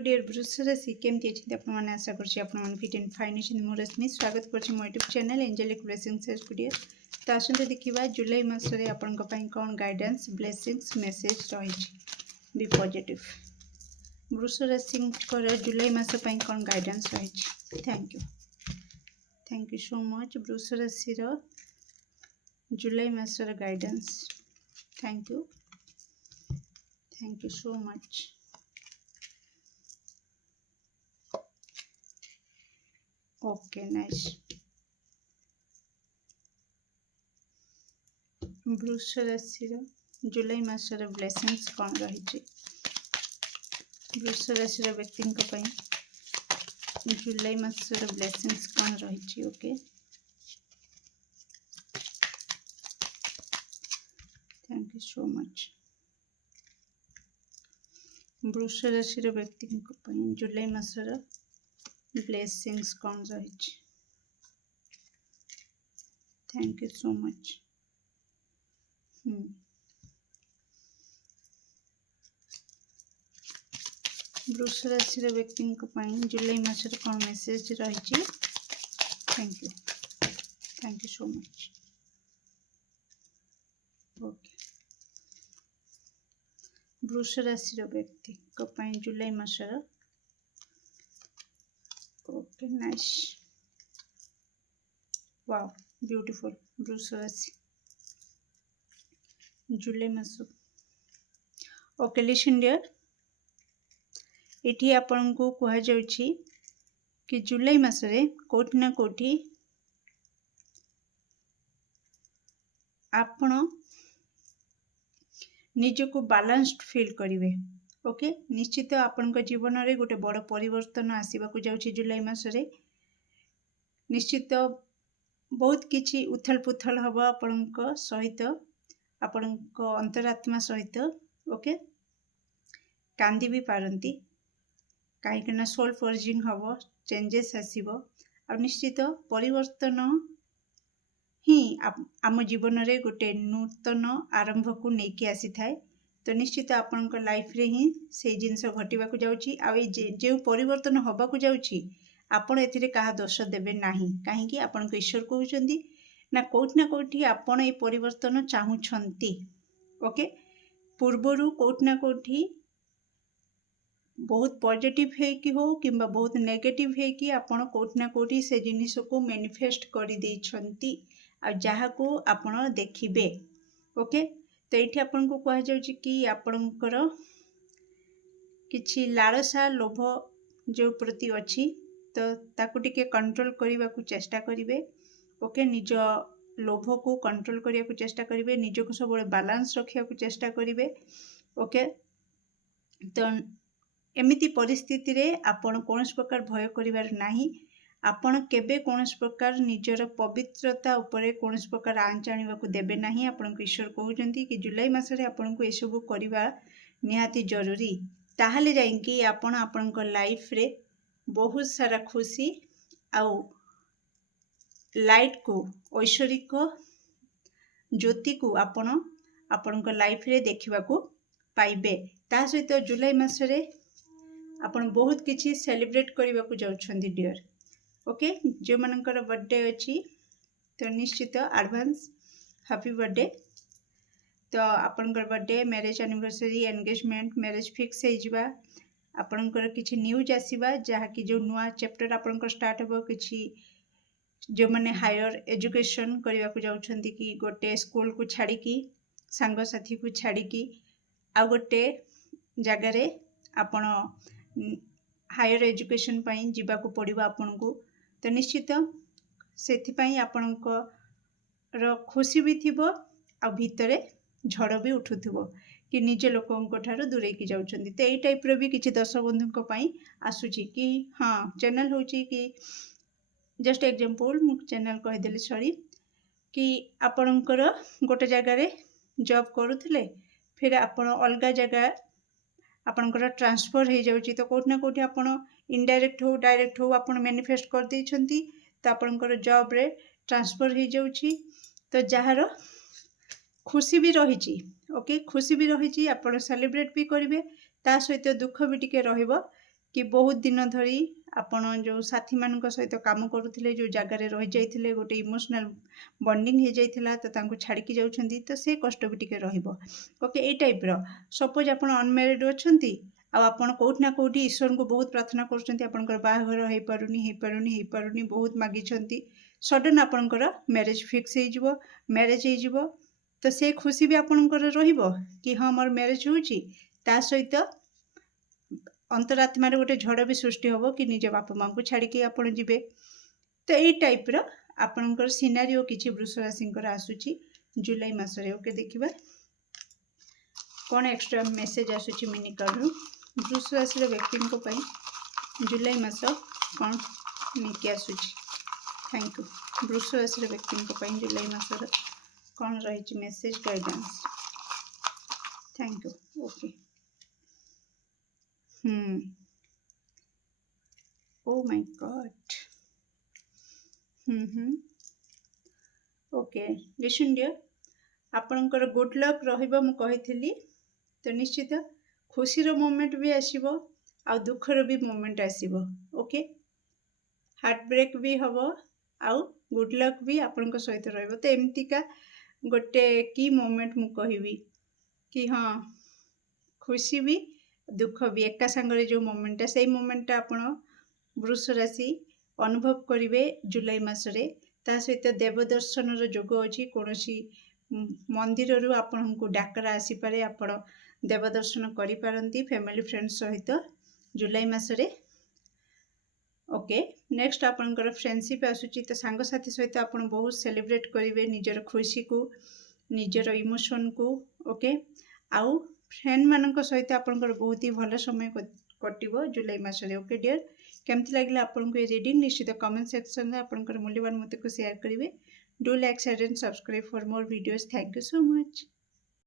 Dear वृष राशि केमती अच्छे आपने आशा कर फिट एंड फाइन अच्छे मु रश्मि स्वागत कर मो YouTube channel angelic blessings video. तो आसते देखा जुलाई मसरे आपण कौन गाइडेंस ब्लेसिंग्स मेसेज रही बी पॉजिटिव वृष राशि जुलाई मस कौन गाइडेंस रही। थैंक यू सो मच वृष राशि जुलाई मसर guidance. Thank you so much. Okay nice. वृष राशि जुलाई मसर ब्लेसिंग्स कौन रही वृष राशि व्यक्ति जुलाई मसर ब्लेसिंग्स कौन रही। Okay thank you so much. वृष राशि व्यक्ति जुलाई मसर ब्लेसिंग्स कौन रही। Thank you so much. वृष राशि व्यक्ति जुलाई मसर कौन मेसेज रही। Thank you so much. Okay वृष राशि व्यक्ति जुलाई मसर ओके नाइस वाओ ब्यूटीफुल वृष राशि जुलाई मस। ओके लिसन डियर ये आपण को कह कि जुलाई मसरे कोठी ना कोठी आपण निजको बैलेंस्ड फील करेंगे। ओके निश्चित आपण जीवन में गोटे बड़ परिवर्तन आसवाक जाऊँगी जुलाई मसरे। निश्चित बहुत किछि उथल पुथल हम आपण सहित आपण अंतरात्मा सहित। ओके कांदी भी पारती कहीं सोल फर्जिंग हम चेंजेस आसव आ निश्चित परिवर्तन ही आम जीवन में गोटे नूतन आरंभ को लेकिन आसी थाए। तो निश्चित आपण लाइफ रे ही से जिनस घटवाक जाऊँगी जो परिवर्तन होबाक जाऊँगी आपण एथिरे कहा दोष देबे नहीं कहीं आपण ईश्वर कहउछंती ना कोठी आपण ए परिवर्तन चाहूछंती। ओके पूर्वरु कोठी ना कोठी बहुत पॉजिटिव है कि हो कि बहुत नेगेटिव है कि आपण कोठी ना कोठी से जिनिस को मैनिफेस्ट कर देछंती आ जहा को आपण देखिबे। ओके तो ये आपन को कह जाउची कि आपणकर किछि लालसा लोभ जो प्रति अच्छी तो ताकू टिके कंट्रोल करने को चेष्टा करिवे। ओके निज लोभ को कंट्रोल करने को चेष्टा करिवे निज को सब बैलेंस रखा को चेष्टा करिवे। ओके तो एमिति परिस्थिति रे आपण कौन प्रकार भय करिवार नाही। आपण केबे कौन प्रकार निजर पवित्रता उपरे कौन प्रकार आंच आने को देबे नहीं। आपण को ईश्वर कहउछंती कि जुलाई मासरे आपण को एसबू करवा निहाती जरूरी ताहले जाइंकी आपण आपणक लाइफ रे बहुत सारा खुशी आउ लाइट को ऐश्वरिक ज्योति को आपणक लाइफ रे देखा पाइबे। ता सहित जुलाई मासरे आपण बहुत किछि सेलिब्रेट करने को जाउछंती डियर। ओके जो मानकर बर्थडे अच्छी तो निश्चित एडवांस हैप्पी बर्थडे। तो आपनकर birthday marriage anniversary engagement marriage fix हो जावा आपनकर किछि न्यूज आसीबा जहा कि जो नुआ चैप्टर आपनकर स्टार्ट हो किछि जो माने हायर एजुकेशन करने को जाउछंती कि गोटे स्कूल को छाड़ी की सांग साथी को छाड़ी की आ गोटे जगार आपण हायर एजुकेशन पई जीवा को पड़िबा आपन को। तो निश्चित से आपणकर खुशी भी थिबो आ भितरे झड़ भी उठुथिबो कि निज लोकों ठारू दूरे की जाउछंती। तो यही टाइप रो भी किछि दर्शक बंधुओं पई आसुची कि हाँ चैनल होची कि जस्ट एग्जांपल मु चैनल कहिदेली सॉरी कि आपणकर गोटे जगार जॉब करुथिले फिर आपण अलगा जगह आपणकर ट्रांसफर हो जाउची। तो कोठी ना कोठी आपण इनडायरेक्ट हो डायरेक्ट हो आपण मैनिफेस्ट कर देछंती तो आपणकर जॉब रे ट्रांसफर हो जाउची। तो जहार खुशी भी रही। ओके खुशी भी रही आपण सेलिब्रेट भी करेंगे ता सहित दुख भी टिके रहिबो कि बहुत दिन धरी आपण जो साथी मान सहित काम करुले जो जगार रही जाइए गोटे इमोशनल बॉन्डिंग हो जाइला तो तांको छाड़िकी जाउछंती तो से कष्ट भी टिके रहिबो ओके ए टाइप रो सपोज आपण अनमैरिड अछंती आ आपण कोठी ना कोठी ईश्वर को बहुत प्रार्थना करछंती आपनकर बाहाघर हे पारुनी बहुत मागिछंती सडन आपनकर मैरिज फिक्स हो जिवो मैरिज हो जिवो तो से खुशी भी आपनकर रहिबो कि हाँ मोर मैरिज होउची ता सहित अंतरात्मा गोटे झड़ भी सृष्टि हम कि निज बापा माँ को छाड़ी आपड़ जी तो यही टाइप आपणकर सिनारिओ किसी वृष राशि आसूची जुलाई मसरे ओके देखिबा कौन एक्स्ट्रा मेसेज आसूची मिनी कार्ड वृष राशि व्यक्ति जुलाई मास कौन नेकी आसूची थैंक यू वृष राशि व्यक्ति जुलाई मासर कौन रही message guidance thank you okay oh my god okay listen dear आपणकर गुड लक रहिबो मु कहिथिली तो निश्चित खुशी रो मोमेंट भी आसीबो आ दुखर भी मोमेंट आसीबो ओके हार्ट ब्रेक भी हबो आ गुड लक भी आपणक सहित रहिबो तो एमतिका गोटे की मोमेंट मु कहिबी कि हाँ खुशी भी दुख भी एका सांगरे जो मोमेंटा से मोमेंटा आपण वृष राशि अनुभव करेंगे जुलाई मसरे ता सहित देवदर्शन जोग अच्छी कौन मंदिर रू आपण को डाकरा आसीपे आपण देवदर्शन करें फैमिली फ्रेंड्स सहित जुलाई मसरे ओके नेक्स्ट आपणकर फ्रेंडशिप आसूची तो सांगसाथी सहित आपण बहुत सेलिब्रेट करेंगे निजर खुशी को निजर इमोशन को ओके आउ फ्रेंड मान सहित आपंकर बहुत ही भल समय कटिबो जुलाई मसरे ओके डियर केमती लगे आपको ये रीडिंग निश्चित कमेंट सेक्शन में आपंकर मूल्यवान मत को शेयर करेंगे do like share and subscribe for more videos thank you so much.